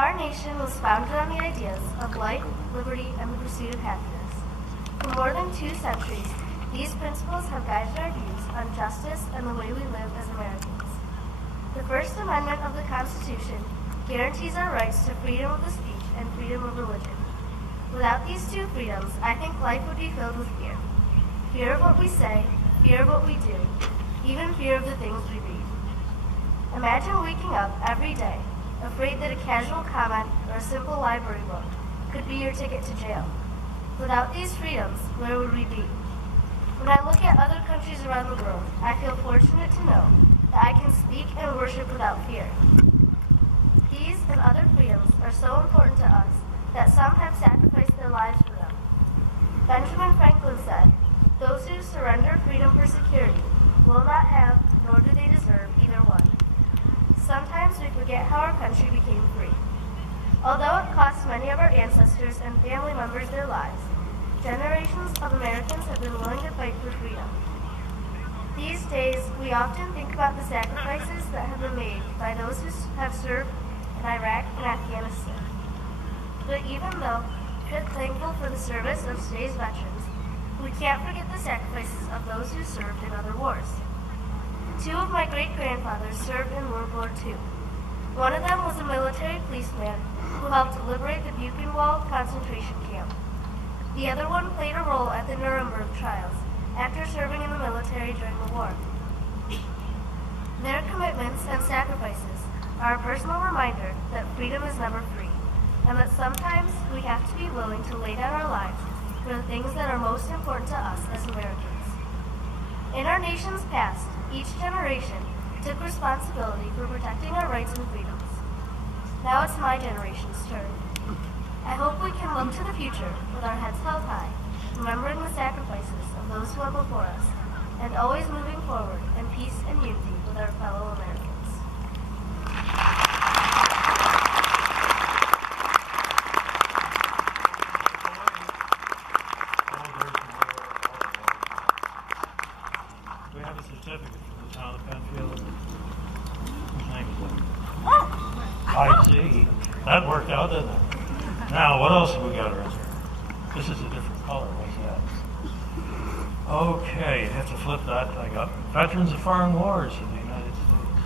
Our nation was founded on the ideas of life, liberty, and the pursuit of happiness. For more than 2 centuries, these principles have guided our views on justice and the way we live as Americans. The First Amendment of the Constitution guarantees our rights to freedom of the speech and freedom of religion. Without these 2 freedoms, I think life would be filled with fear. Fear of what we say, fear of what we do, even fear of the things we read. Imagine waking up every day, afraid that a casual comment or a simple library book could be your ticket to jail. Without these freedoms, where would we be? When I look at other countries around the world, I feel fortunate to know that I can speak and worship without fear. These and other freedoms are so important to us that some have sacrificed their lives for them. Benjamin Franklin said, "Those who surrender freedom for security will not have, nor do they deserve, either one." Sometimes we forget how our country became free. Although it cost many of our ancestors and family members their lives, generations of Americans have been willing to fight for freedom. These days, we often think about the sacrifices that have been made by those who have served in Iraq and Afghanistan. But even though we're thankful for the service of today's veterans, we can't forget the sacrifices of those who served in other wars. 2 of my great-grandfathers served in World War II. One of them was a military policeman who helped to liberate the Buchenwald concentration camp. The other one played a role at the Nuremberg trials after serving in the military during the war. Their commitments and sacrifices are a personal reminder that freedom is never free, and that sometimes we have to be willing to lay down our lives for the things that are most important to us as Americans. In our nation's past, each generation took responsibility for protecting our rights and freedoms. Now it's my generation's turn. I hope we can look to the future with our heads held high, remembering the sacrifices of those who are before us, and always moving forward in peace and unity with our fellow Americans. We have a certificate from the town of Penfield. Whose name is that? I see. That worked out, didn't it? Now, what else have we got around here? This is a different color. What's that? Okay, you have to flip that thing up. Veterans of Foreign Wars in the United States.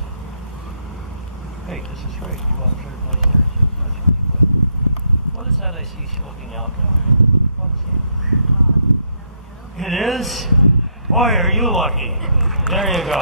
Hey, this is great. You want third place there? That's really good. What is that I see smoking out now? What is that? It is? Boy, are you lucky. There you go.